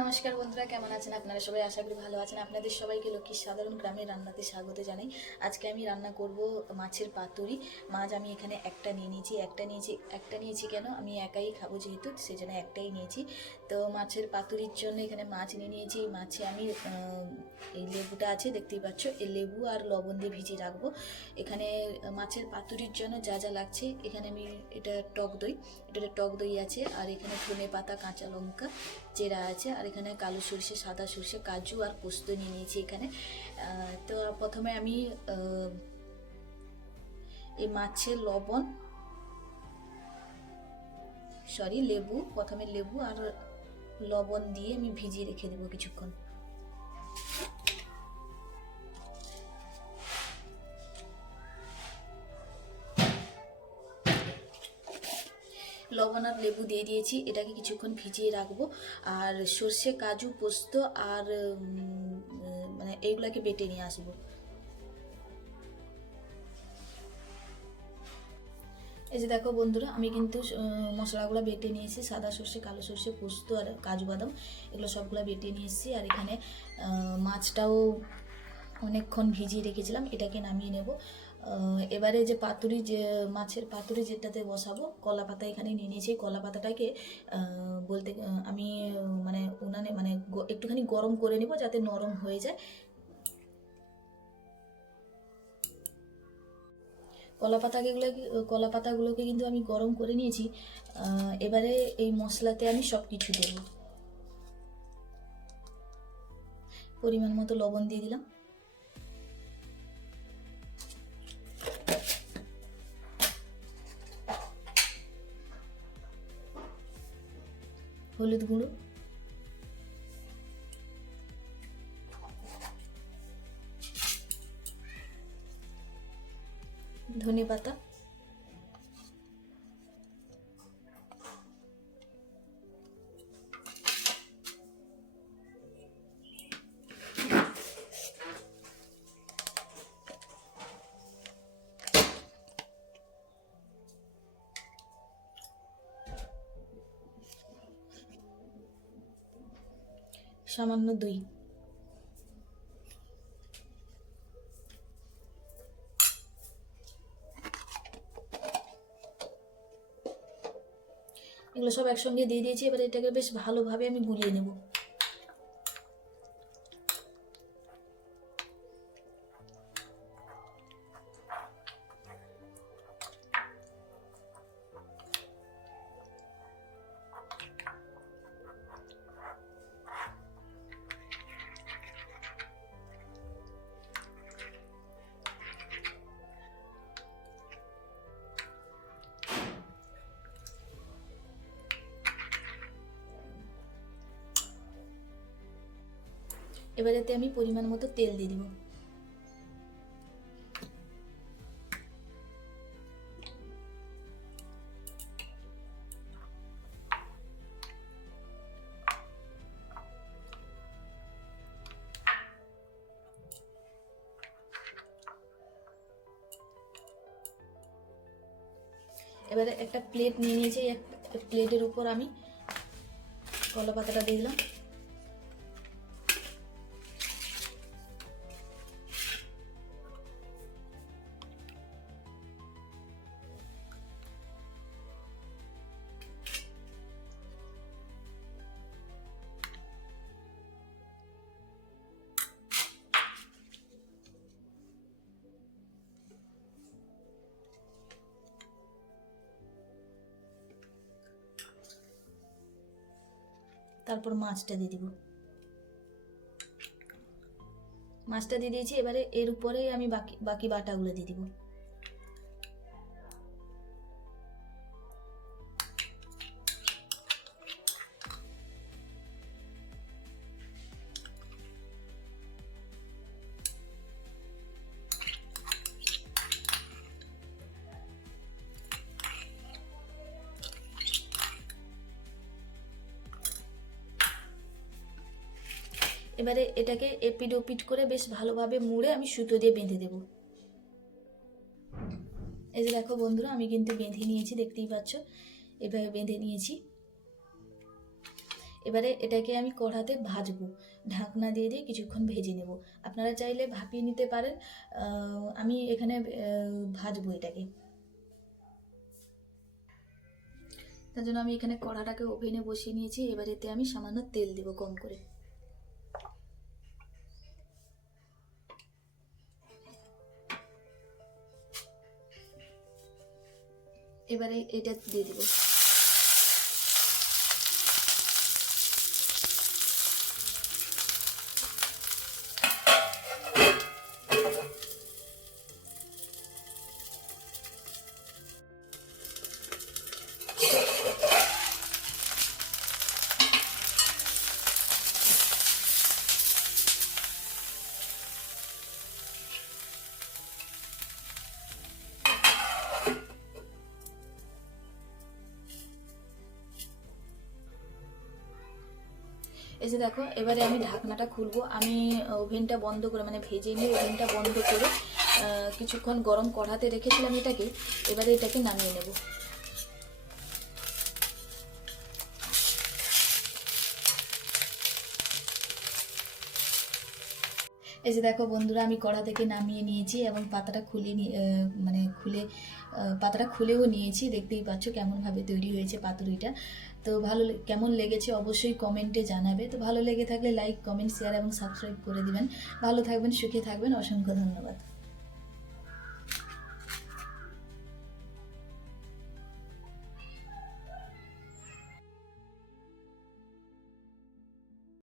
নমস্কার বন্ধুরা, কেমন আছেন আপনারা সবাই? আশা করি ভালো আছেন। আপনাদের সবাইকে লক্ষ্মীর সাধারণ গ্রামের রান্নাতে স্বাগত জানাই। আজকে আমি রান্না করব মাছের পাতুরি। মাছ আমি এখানে একটা নিয়েছি কেন, আমি একাই খাবো যেহেতু, সেজন্য একটাই নিয়েছি। তো মাছের পাতুরির জন্য এখানে মাছ নিয়ে নিয়েছি। এই মাছে আমি এই লেবুটা আছে দেখতেই পাচ্ছ, এই লেবু আর লবণ দিয়ে ভিজিয়ে রাখবো। এখানে মাছের পাতুরির জন্য যা যা লাগছে, এখানে আমি এটাতে টক দই আছে, আর এখানে ধনে পাতা, কাঁচা লঙ্কা চেরা আছে, আর এখানে কালো সরষে, সাদা সরষে, কাজু আর পোস্ত নিয়ে নিয়েছি এখানে। তো প্রথমে আমি এই মাছের প্রথমে লেবু আর লবণ দিয়ে আমি ভিজিয়ে রেখে দেবো কিছুক্ষণ। লবণ আর লেবু দিয়ে দিয়েছি, এটাকে কিছুক্ষণ ভিজিয়ে রাখবো। আর সর্ষে, কাজু, পোস্ত আর মানে এইগুলাকে বেটে নিয়ে আসবো। এই যে দেখো বন্ধুরা, আমি কিন্তু মশলাগুলো বেটে নিয়েছি। সাদা সর্ষে, কালো সর্ষে, পোস্ত আর কাজু বাদাম, এগুলো সবগুলো বেটে নিয়ে এসেছি। আর এখানে মাছটাও অনেকক্ষণ ভিজিয়ে রেখেছিলাম, এটাকে নামিয়ে নেব। এবারে যে মাছের পাতুরি যেটাতে বসাবো, কলা পাতা এখানে নিয়ে নিয়েছি। কলা পাতাটাকে আমি মানে উনানে মানে একটুখানি গরম করে নেব যাতে নরম হয়ে যায়। কলা পাতাগুলোকে কিন্তু আমি গরম করে নিয়েছি। এবারে এই মশলাতে আমি সব কিছু দেব। পরিমাণ মতো লবণ দিয়ে দিলাম, হলুদ গুঁড়ো, ধনে পাতা, সামান্য দই। এগুলো সব একসঙ্গে দিয়ে দিয়েছি। এবার এটাকে বেশ ভালোভাবে আমি গুলিয়ে নেব। এবার এতে আমি পরিমাণ মতো তেল দিয়ে দিব। এবারে একটা প্লেট নিয়ে নিয়েছি, প্লেটের উপর আমি কলা পাতাটা দিয়ে দিলাম। তারপর মাছটা দিয়ে দিব। মাছটা দিয়ে দিয়েছি, এবারে এর উপরেই আমি বাকি বাটাগুলো দিয়ে দিব। এবারে এটাকে এপিট ওপিট করে বেশ ভালোভাবে মুড়ে আমি সুতো দিয়ে বেঁধে দেব। এই যে দেখো বন্ধুরা, আমি কিন্তু বেঁধে নিয়েছি, দেখতেই পাচ্ছ, এভাবে বেঁধে নিয়েছি। এবারে এটাকে আমি কড়াতে ভাজবো, ঢাকনা দিয়ে দিয়ে কিছুক্ষণ ভেজে নেব। আপনারা চাইলে ভাপিয়ে নিতে পারেন, আমি এখানে ভাজবো এটাকে। তার জন্য আমি এখানে কড়াটাকে ওভেনে বসিয়ে নিয়েছি। এবার এতে আমি সামান্য তেল দেব কম করে। এবারে এটা দিয়ে দেবো। এই যে দেখো, এবারে আমি ঢাকনাটা খুলবো। আমি ওভেনটা বন্ধ করে, মানে ভেজে নিয়ে ওভেনটা বন্ধ করে কিছুক্ষণ গরম কড়াতে রেখেছিলাম এটাকে। এবারে এটাকে নামিয়ে নেব। এই যে দেখো বন্ধুরা, আমি কড়া থেকে নামিয়ে নিয়েছি এবং পাতাটা খুলে মানে পাতাটা খুলেও নিয়েছি। দেখতেই পাচ্ছ কেমনভাবে তৈরি হয়েছে পাতুরিটা। তো কেমন লেগেছে অবশ্যই কমেন্টে জানাবে। তো ভালো লেগে থাকলে লাইক, কমেন্ট, শেয়ার এবং সাবস্ক্রাইব করে দিবেন। ভালো থাকবেন, সুখে থাকবেন। অসংখ্য ধন্যবাদ।